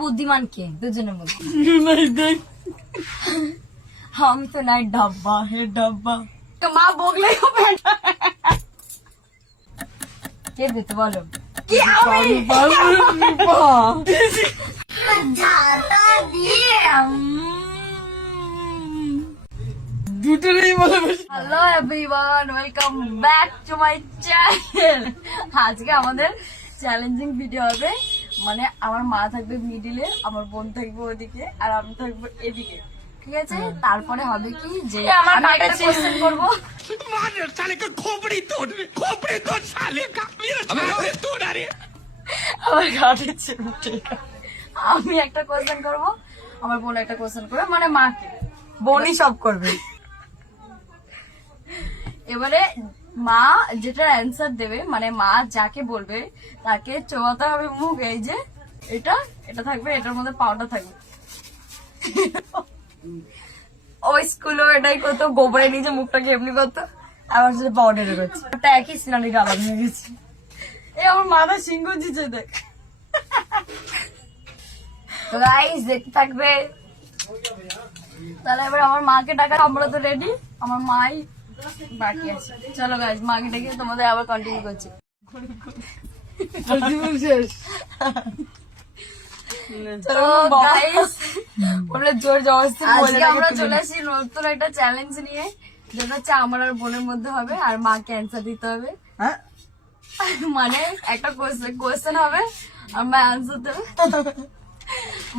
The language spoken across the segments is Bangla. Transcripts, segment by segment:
বুদ্ধিমান কে দুজনের মধ্যে? আমি তো নাই ডাব্বা, হে ডাব্বা। তো মা বগলেই হবে না। কে দিতে বলো? কি আমি? Hello everyone, welcome back to my channel. আজকে আমাদের চ্যালেঞ্জিং ভিডিও হবে। মানে আমার মা থাকবে মিডিলে, আমার বোন থাকবে ওদিকে, আর আমি থাকবো এদিকে, ঠিক আছে? তারপরে হবে কি যে আমি একটা কোশ্চেন করবো। আমার ঘাটেছে, আমি একটা কোশ্চেন করবো, আমার বোন একটা কোশ্চেন করবে, মানে মাকে। বোনই সব করবে। এবারে মা যেটা অ্যান্সার দেবে, মানে মা যাকে বলবে তাকে চোয়াতে হবে মুখ। এই যে এটা এটা থাকবে, এটার মধ্যে পাউডার থাকবে। ওই স্কুলে এটাই করতো, গোবরে নিজে মুখটাকে এমনি করতো, আবার সেটা পাউডারে করছে। ওটা একই সিনারিটা আলাদা হয়ে গেছে। এই আমার মাথা সিংহ দিচ্ছে, দেখ। তো গাইস দেখতে থাকবে। তাহলে এবার আমার মাকে ডাকা, আমরা তো রেডি, আমার মাই বাকি আছে। চলো গাইস, মাকে ডেকে তোমাদের আবার কন্টিনিউ করছি। তো গাইস, আমরা জোর জবরদস্তি আজকে আমরা চলে আসি নতুন একটা চ্যালেঞ্জ নিয়ে, যেটা হচ্ছে আমার আর বোনের মধ্যে হবে, আর মাকে অ্যান্সার দিতে হবে। মানে একটা কোয়েশ্চেন হবে, আর মা অ্যান্সার দেবে।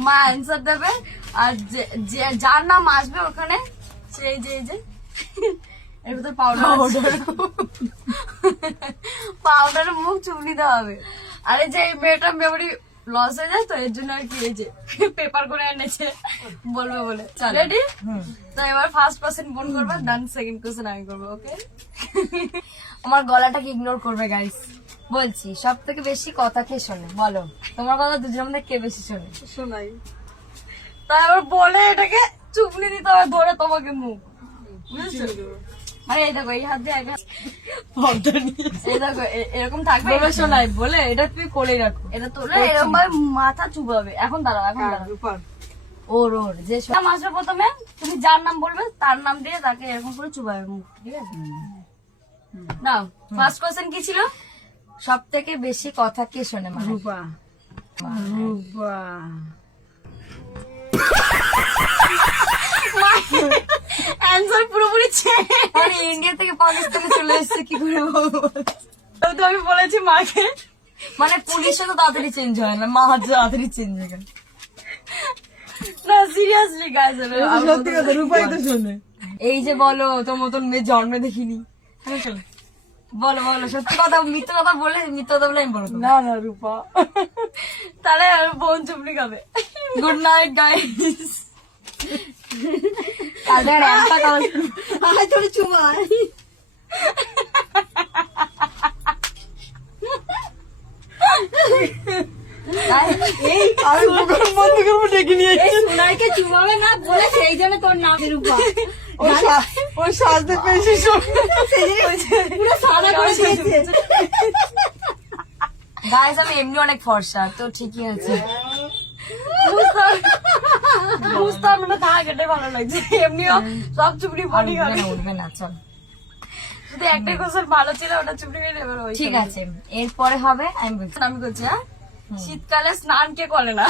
মা অ্যান্সার দেবে, আর যার নাম আসবে ওখানে সেই যে এর ভিতরে পাউডারের মুখ চুমনি দেওয়া হবে। আরে যে মেয়েটার মেমোরি লস হয়ে যায়, তো এর জন্য আর কি এই যে পেপার করে এনেছে বলবে বলে। রেডি? তো এবার ফার্স্ট কোশ্চেন বোন করবে, ডান। সেকেন্ড কোশ্চেন আমি করবো, ওকে? আমার গলাটাকে ইগনোর করবে গাইস। বলছি, সব থেকে বেশি কথা কে শোনে? বলো, তোমার কথা দুজনের মধ্যে কে বেশি শোনে? শোনাই। তাই আবার বলে এটাকে চুপনি দিতে হবে ধরে তোমাকে মুখ, বুঝেছো? মানে এই দেখো, এই হাত দিয়ে এই দেখো এরকম থাকবে, শোনাই বলে এটা তুমি করে রাখো। এটা তোলে এরকম ভাবে মাথা চুপাবে। এখন দাঁড়াও, এখন দাঁড়াও। ওর যে নাম আসবে প্রথমে, তুমি যার নাম বলবে তার নাম দিয়ে তাকে এরকম করে চুপাবে মুখ, ঠিক আছে? নাও, ফার্স্ট কোশ্চেন কি ছিল? সব থেকে বেশি কথা কে শোনে? মানে রূপা। রূপা। অ্যান্সার পুরোপুরি মানে ইন্ডিয়া থেকে পাকিস্তানে চলে এসেছে কি করে? তো আমি বলেছি মাকে, মানে পুলিশে তো তাড়াতাড়ি চেঞ্জ হয় না, মা তাড়াতাড়ি চেঞ্জ হয়ে গেল। না সিরিয়াসলি গাইস, সত্যি কথা, রূপাই তো শোনে। এই যে বলো, তোর মতন মেয়ে জন্মে দেখিনি। বলো বলো, সত্যি কথা, মিথ্যা কথা বলে, মিথ্যা কথা বলে আমি বলবো না না, রূপা। তাহলে বোন চুপড়ি খাবে। Good night guys. চুমাবে না বলে সেই জন্য তোর নাম রূপা। ওই সাজতে পেয়েছি, পুরো সাদা করে দিয়েছে। গাইস আমি এমনি অনেক ফর্সা, তো ঠিকই আছে। বুঝতাম না, থাক, এটাই ভালো লাগছে। এমনিও সব চুপড়ি বডি উঠবে না। চল, যদি একটা কোশ্চেন ভালো ছিল ওটা চুপড়ি করে নেবে। ঠিক আছে, এরপরে হবে আমি করছি। হ্যাঁ, শীতকালে স্নান কে করে না?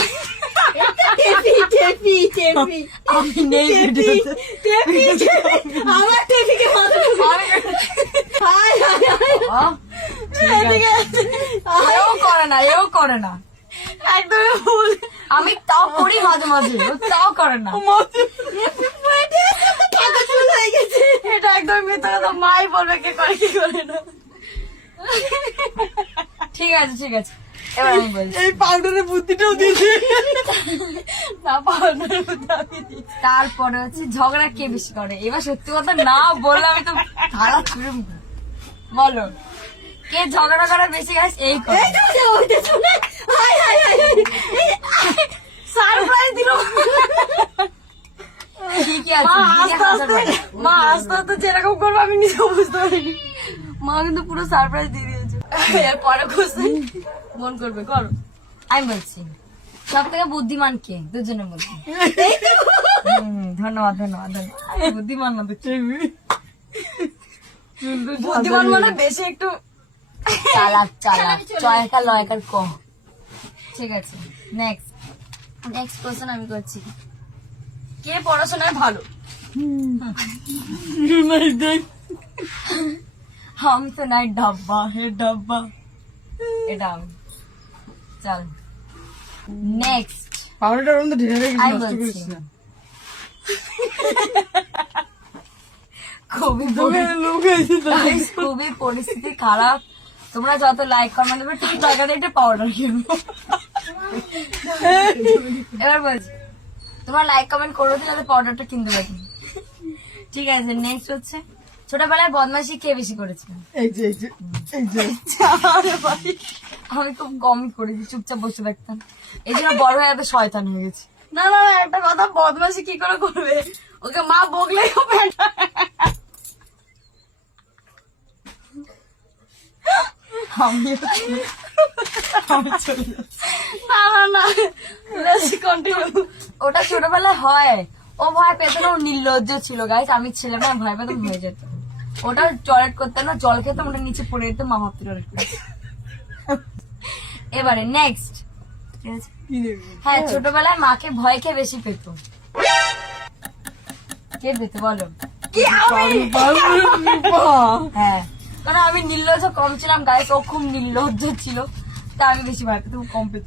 আমি নেই এও করে না, এও করে না, একদমই ভুল। আমি তাও করি মাঝে মাঝে, তাও করে না। এটা একদম মিথ্যা কথা, মাই বলবে কে করে কি করে না। ঠিক আছে ঠিক আছে, এবার আমি বলছি। এই পাউডারের বুদ্ধিটাও দিয়েছে না, পাউডারের বুদ্ধি আমি দিই। তারপরে হচ্ছে ঝগড়া কে বেশি করে? এবার সত্যি কথা না বললে আমি তো ধারা ছুড়ে বলো, কে ঝগড়া করে বেশি? গাছ এই সারপ্রাইজ দিল। ঠিকই আছে, মা আস্তে আস্তে যেরকম করবো আমি নিজেও বুঝতে পারিনি। মা কিন্তু পুরো সারপ্রাইজ দিয়ে দিয়েছে। এর পরে কোশ্চেন মন করবে, করো। আমি বলছি সব থেকে বুদ্ধিমান কে দুজনের মধ্যে? ধন্যবাদ ধন্যবাদ ধন্যবাদ। বুদ্ধিমান না দেখছি বুদ্ধিমান মানে বেশি একটু চালাক চালাক, চয়কার লয়কার ক। ঠিক আছে, নেক্সট। নেক্সট কোশ্চেন আমি করছি, কে পড়াশোনায় ভালো? আমি তো নাই ডাব্বা, হে ডাব্বা, এটা আমি। চল নেক্সট। পাউডারটার মধ্যে ঢেলে রেখে আমি নষ্ট বলছি। করিস না। খুবই তোকে লোক এসে তো Guys, খুবই পরিস্থিতি খারাপ। তোমরা যত লাইক কমেন্ট দেবে টাকা দিয়ে একটা পাউডার কিনবো। এবার বলছি, তোমরা লাইক কমেন্ট করো তাহলে পাউডারটা কিনতে পারি। ঠিক আছে, নেক্সট হচ্ছে ছোটবেলায় বদমাশি কে বেশি করেছে? এই যে এই যে এই যে আমি খুব কমই করেছি, চুপচাপ বসে থাকতাম, এই জন্য বড় হয়ে এত শয়তান হয়ে গেছি। না না না, একটা কথা, বদমাশি কি করে করবে? ওকে মা বকলেই হবে না। আমি চলে যাচ্ছি। না না না, লেটস কন্টিনিউ। ওটা ছোটবেলায় হয়, ও ভয় পেত না, ও নির্লজ্জ ছিল গাইস। আমি ছেলে না, ভয় পেতাম, হয়ে যেত। ওটা টয়লেট করতে না, জল খেতাম, ওটা নিচে পড়ে যেত, মা ভাবতে টয়লেট করতে। এবারে নেক্সট। কি দেখবি? হ্যাঁ, ছোটবেলায় মাকে ভয় খেয়ে বেশি পেত। কে পেত বলো? হ্যাঁ, কারণ আমি নির্লজ্জ কম ছিলাম গাইস, ও খুব নির্লজ্জ ছিল, তা আমি বেশি ভয় পেতাম, ও কম পেত।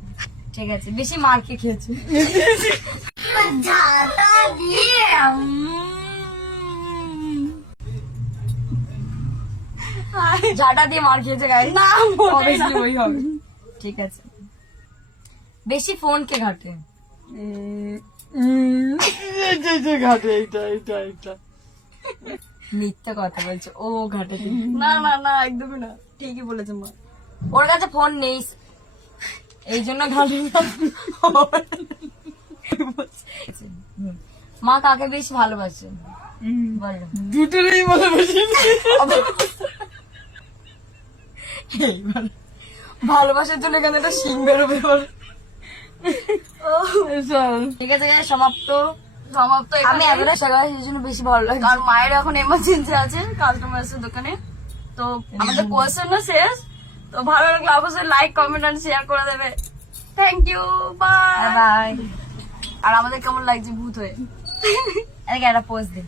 ঠিক আছে, বেশি মারকে খেয়েছে। ঝাঁটা দিয়ে মার খেয়েছে গাইস। না, মোটেই না। Obviously ওই হবে। ঠিক আছে, বেশি ফোন কে ঘাটে? এই যে ঘাটে এইটা এইটা এইটা মিথ্যা কথা বলছে, ও ঘাটে। না না না, একদমই না, ঠিকই বলেছে মা। ওর কাছে ফোন নেই, এই জন্য ঘাটে না। হুম। মা কাকে বেশি ভালোবাসে বলো? দুটোরই ভালোবাসি। এইবার ভালোবাসার জন্য এখানে একটা সিং বেরোবে এবার। চল ঠিক আছে guys, সমাপ্ত। সমাপ্ত। আমি এতটা সকালে সেই জন্য বেশি ভালো লাগে। কারণ মায়ের এখন এমার্জেন্সি আছে, কাস্টমার আছে দোকানে। তো আমাদের কোয়েশ্চেন শেষ। তো ভালো লাগলে অবশ্যই লাইক কমেন্ট আর শেয়ার করে দেবে। Thank you, bye. বাই। আর আমাদের কেমন লাগছে ভূত হয়ে? একটা পোজ দিন।